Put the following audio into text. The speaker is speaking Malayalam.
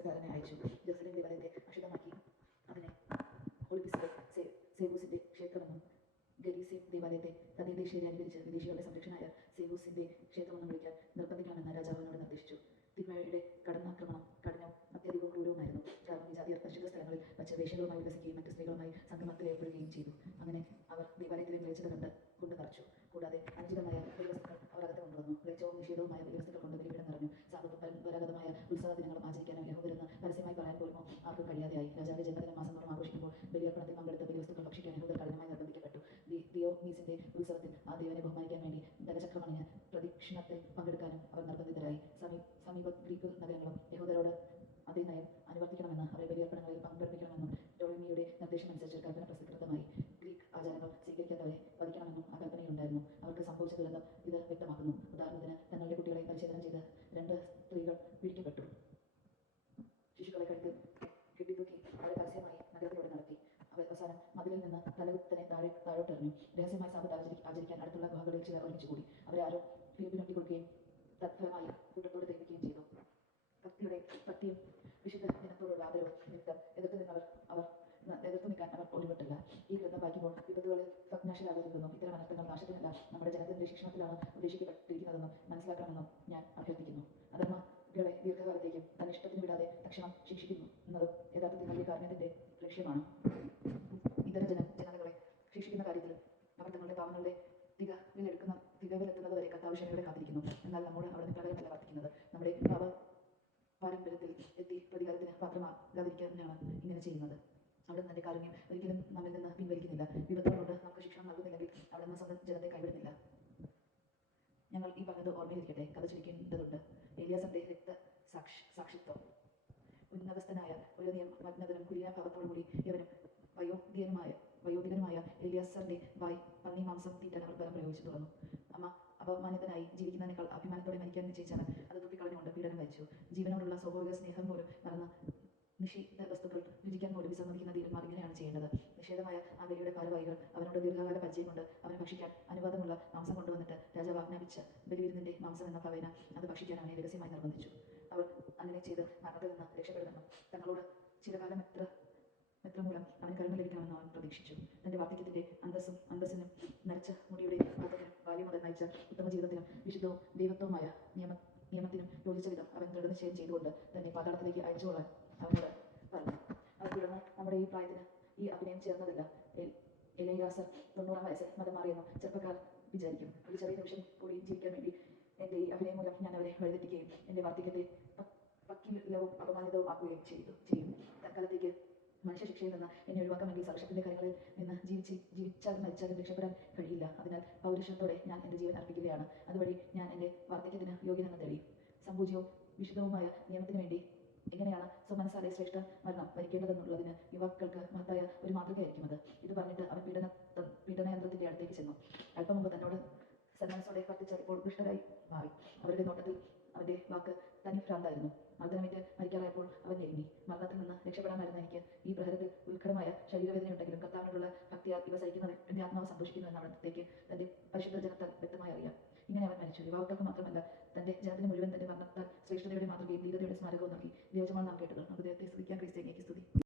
സഹസ്രക്കാരനെ അയച്ചു. ജെറുസലേം ദേവാലയത്തെ അശുദ്ധമാക്കി അതിനെ ഒളിപ്പിച്ചത് സേവൂസിന്റെ ക്ഷേത്രമെന്നും ഗലീസിയം ദേവാലയത്തെ തദ്ദേശീയരെ അനുകരിച്ച് വിദേശികളുടെ സംരക്ഷണമായ സേവൂസിന്റെ ക്ഷേത്രമെന്നും വിളിക്കാൻ നിർബന്ധിക്കണമെന്ന് രാജാവിനോട് നിർദ്ദേശിച്ചു. തിന്മയുടെ കടന്നാക്രമണം കഠിനവും അത്യധികവും ക്രൂരവുമായിരുന്നു. കാരണം വിജാതിയർ പരിശുദ്ധ സ്ഥലങ്ങളിൽ വച്ച് വേശ്യകളുമായി ഉല്ലസിക്കുകയും മറ്റു സ്ത്രീകളുമായി സംഗമത്തിൽ ഏർപ്പെടുകയും ചെയ്തു. അങ്ങനെ അവർ ദേവാലയത്തിലെ മ്ലേച്ഛത കൊണ്ട് നിറച്ചു. കൂടാതെ അനുചിതമായ ബലിവസ്തുക്കൾ അവർ അകത്ത് കൊണ്ടുവന്നു. മ്ലേച്ഛവും നിഷേധവുമായ ബലിവസ്തുക്കൾ കൊണ്ട് ബലിപീഠം നിറഞ്ഞു. സാബത്തും പരമ്പരാഗതമായ ഉത്സവ ദിനങ്ങളും ആചരിക്കാനും യഹൂദരെന്ന് പരസ്യമായി പറയാൻ പോലും ആർക്കും കഴിയാതെയായി. രാജാവിന്റെ ജന്മദിനം മാസം തോറും ആഘോഷിക്കുമ്പോൾ ബലിയർപ്പണത്തിൽ പങ്കെടുത്ത ബലിവസ്തുക്കൾ ഭക്ഷിക്കാൻ യഹൂദർ കഠിനമായി നിർബന്ധിക്കപ്പെട്ടു. ദിയോനീസിന്റെ ഉത്സവത്തിൽ ആ ദേവനെ ബഹുമാനിക്കാൻ വേണ്ടി ധനചക്രമണിഞ്ഞ് പ്രദക്ഷിണത്തിൽ പങ്കെടുക്കാനും അവർ നിർബന്ധിതരായി. സമീപ ഗ്രീക്ക് നഗരങ്ങളും യഹൂദരോട് അതേ നയം അനുവർത്തിക്കണമെന്ന് അവരെ ബലിയർപ്പണങ്ങളിൽ പങ്കെടുപ്പിക്കണമെന്നും ടോളമിയുടെ നിർദ്ദേശമനുസരിച്ച് കൽപ്പന പ്രസിദ്ധമായി. ഗ്രീക്ക് ആചാരങ്ങൾ സ്വീകരിക്കാത്തവരെ വധിക്കണമെന്നും ആ കൽപ്പനയിലുണ്ടായിരുന്നു. അവർക്ക് സംഭവിച്ച ദുരന്തം ഇത് വ്യക്തമാക്കുന്നു. ഉദാഹരണത്തിന്, തങ്ങളുടെ കുട്ടികളെ പരിശോധന ചെയ്ത് 2 സ്ത്രീകൾ പിടിക്കപ്പെട്ടു. ശിശുക്കളെ കെട്ടിത്തൂക്കി അവരെ പരസ്യമായി നഗരത്തിലൂടെ നടത്തി. അവസാനം മതിലിൽ നിന്ന് തലകുത്തനെ താഴോട്ടെറിഞ്ഞു. രഹസ്യമായി സാബത്ത് ആചരിക്കാൻ അടുത്തുള്ള ഗുഹകളിൽ ചിലർ ഒരുമിച്ചുകൂടി. അവരെ ആരോ പിടിപ്പിനൊട്ടി കൊടുക്കുകയും തത്ഫലമായി കൂട്ടത്തോടെ ദഹിപ്പിക്കുകയും ചെയ്തു. ഭക്തിയും വിശുദ്ധ ജനത്തോടുള്ള ആദരവും നിമിത്തം എതിർത്തു നിൽക്കാൻ അവർ ഒരുപെട്ടില്ല. ഈ ഗ്രന്ഥം വായിക്കുമ്പോൾ വിപത്തുകളിൽ ഭഗ്നാശരാകരുതെന്നും ഇത്തരം അനർത്ഥങ്ങൾ നാശത്തിനല്ല നമ്മുടെ ജനത്തിന്റെ ശിക്ഷണത്തിലാണ് ഉദ്ദേശിക്കപ്പെട്ടിരിക്കുന്നതെന്നും മനസ്സിലാക്കണമെന്നും ഞാൻ അഭ്യർത്ഥിക്കുന്നു. അധർമ്മകളെ ദീർഘകാലത്തേക്കും തന്നിഷ്ടത്തിന് വിടാതെ തക്ഷണം ശിക്ഷിക്കുന്നു എന്നതും യഥാർത്ഥത്തിൽ വലിയ കാരുണ്യത്തിന്റെ ലക്ഷ്യമാണ്. ഇതര ജനതകളെ ശിക്ഷിക്കുന്ന കാര്യത്തിൽ അവർ തങ്ങളുടെ പാവങ്ങളുടെ തികവിലെത്തുന്നത് വരെ കർത്താവ് ക്ഷമയോടെ കാത്തിരിക്കുന്നു. എന്നാൽ നമ്മോട് അവിടെ പ്രകടനമല്ല വർത്തിക്കുന്നത്. നമ്മുടെ പാരമ്പര്യത്തിൽ എത്തി പ്രതികാരത്തിന് പാത്രമാകാതിരിക്കാനാണ് ഇങ്ങനെ ചെയ്യുന്നത്. അവിടെ തന്റെ കാരുണ്യം ഒരിക്കലും നമ്മിൽ നിന്ന് പിൻവലിക്കുന്നില്ല. വിപത്തുകൾ കൊണ്ട് നമുക്ക് ശിക്ഷണം നൽകുന്നില്ലെങ്കിൽ അവിടെ നിന്ന് സ്വന്തം ജനത്തെ കൈവിടുന്നില്ല. ഞങ്ങൾ ഈ പറഞ്ഞത് ഓർമ്മയിലിരിക്കട്ടെ. കഥ ചൊല്ലിക്കേണ്ടതുണ്ട്. ഏലിയാസന്റെ സാക്ഷിത്വം. ഉന്നതസ്ഥനായ ഒരു നിയമജ്ഞനും കുലീനഭാവത്തോടുകൂടി യവനും വയോധികനുമായ ഏലിയാസറിന്റെ വായ് പന്നി മാംസം തീറ്റാൻ അവർ ബലം പ്രയോഗിച്ചു തുറന്നു. അപമാനിതനായി ജീവിക്കുന്നതിനേക്കാൾ അഭിമാനത്തോടെ മരിക്കാൻ നിശ്ചയിച്ചവൻ അത് തുപ്പിക്കളഞ്ഞുകൊണ്ട് പീഡനം വഹിച്ചു. ജീവനോടുള്ള സ്വാഭാവിക സ്നേഹം പോലും മറന്ന് നിഷിദ്ധ വസ്തുക്കൾ രുചിക്കാൻ പോലും വിസമ്മതിക്കുന്ന ധീരന്മാർ ഇങ്ങനെയാണ് ചെയ്യേണ്ടത്. നിഷേധമായ ആ ബലിയുടെ ഭാരവാഹികൾ അവനോട് ദീർഘകാല പരിചയം കൊണ്ട് അവനെ ഭക്ഷിക്കാൻ അനുവാദമുള്ള മാംസം കൊണ്ടുവന്നിട്ട് രാജാവ് ആജ്ഞാപിച്ച ബലിവിരുന്നിന്റെ മാംസം എന്ന ഭാവേന അത് ഭക്ഷിക്കാൻ അവനെ രഹസ്യമായി നിർബന്ധിച്ചു. അവർ അങ്ങനെ ചെയ്ത് മരണത്തിൽ നിന്ന് രക്ഷപ്പെടുമെന്നും തങ്ങളോട് ചിരകാലം എത്ര മൂലം അവന് കരുണ ലഭിക്കണമെന്നും അവൻ പ്രതീക്ഷിച്ചു. തന്റെ വാർദ്ധക്യത്തിന്റെ അന്തസ്സിനും നരച്ച മുടിയുടെ പാത്രത്തിനും ബാല്യം മുതൽ നയിച്ച ഉത്തമ ജീവിതത്തിനും വിശുദ്ധവും ദൈവത്വവുമായ നിയമത്തിനും യോജിച്ച വിധം അവൻ ദൃഢനിശ്ചയം ചെയ്തുകൊണ്ട് തന്നെ പാതാളത്തിലേക്ക് അയച്ചുകൊള്ളാൻ അവനോട് പറഞ്ഞു. അത് തുടർന്ന് നമ്മുടെ ഈ പ്രായത്തിന് ഈ അഭിനയം ചേർന്നതല്ല. എലയാസർ 90-ാം വയസ്സിൽ മതം മാറിയെന്നും ചെറുപ്പക്കാർ വിചാരിക്കും. ഒരു ചെറിയ നിമിഷം കൂടി ജീവിക്കാൻ വേണ്ടി എന്റെ ഈ അഭിനയം മൂലം ഞാൻ അവരെ വഴിതെറ്റിക്കുകയും എന്റെ വാർദ്ധക്യത്തെ പക്കിലവും അപമാനിതവും ആക്കുകയും ചെയ്യും. തൽക്കാലത്തേക്ക് മനുഷ്യശിക്ഷയിൽ നിന്ന് എന്നെ ഒഴിവാക്കാൻ വേണ്ടി സർവശക്തന്റെ കാര്യങ്ങളിൽ നിന്ന് ജീവിച്ചാലും മരിച്ചാലും രക്ഷപ്പെടാൻ കഴിയില്ല. അതിനാൽ പൗരുഷത്തോടെ ഞാൻ എന്റെ ജീവൻ അർപ്പിക്കുകയാണ്. അതുവഴി ഞാൻ എന്റെ വാർദ്ധക്യത്തിന് യോഗ്യനെന്ന് തെളിയും. സംപൂജ്യവും വിശുദ്ധവുമായ നിയമത്തിന് വേണ്ടി എങ്ങനെയാണ് സ്വമനസാലെ ശ്രേഷ്ഠ മരണം വരിക്കേണ്ടതെന്നുള്ളതിന് യുവാക്കൾക്ക് മഹത്തായ ഒരു മാതൃകയായിരിക്കും അത്. ഇത് പറഞ്ഞിട്ട് അവൻ പീഡനയന്ത്രത്തിന്റെ അടുത്തേക്ക് ചെന്നു. അല്പം മുമ്പ് തന്നോട് സന്മനസ്സോടെ വർത്തിച്ച ഇപ്പോൾ ദുഷ്ടരായി മാറി. അവരുടെ നോട്ടത്തിൽ അവന്റെ വാക്ക് തനിഭ്രാന്തായിരുന്നു. മർദ്ദനമേറ്റ് മരിക്കാറായപ്പോൾ അവൻ ഞെരുങ്ങി. മരണത്തിൽ നിന്ന് രക്ഷപ്പെടാമായിരുന്ന എനിക്ക് ഈ പ്രഹരത്തിൽ ഉത്കടമായ ശരീരവേദനയുണ്ടെങ്കിലും കർത്താവിനോടുള്ള ഭക്തിയാൽ ഇവ സഹിക്കുന്നതിൽ എന്റെ ആത്മാവ് സന്തോഷിക്കുന്നു എന്ന് അവിടത്തേക്ക് തന്റെ പരിശുദ്ധ ജനത്താൽ വ്യക്തമായി അറിയാം. ഇങ്ങനെ അവൻ മരിച്ചു. യുവാക്കൾക്ക് മാത്രമല്ല, തന്റെ ജനത്തിന് മുഴുവൻ തന്റെ മരണത്താൽ ശ്രേഷ്ഠതയുടെ മാതൃകയും ധീരതയുടെ സ്മാരകവും നൽകി. ദൈവജനമാണ് നാം കേട്ടത്. നമുക്ക് ദൈവത്തെ സ്തുതിക്കാൻ. ക്രിസ്ത്യാനിക്ക് സ്തുതി.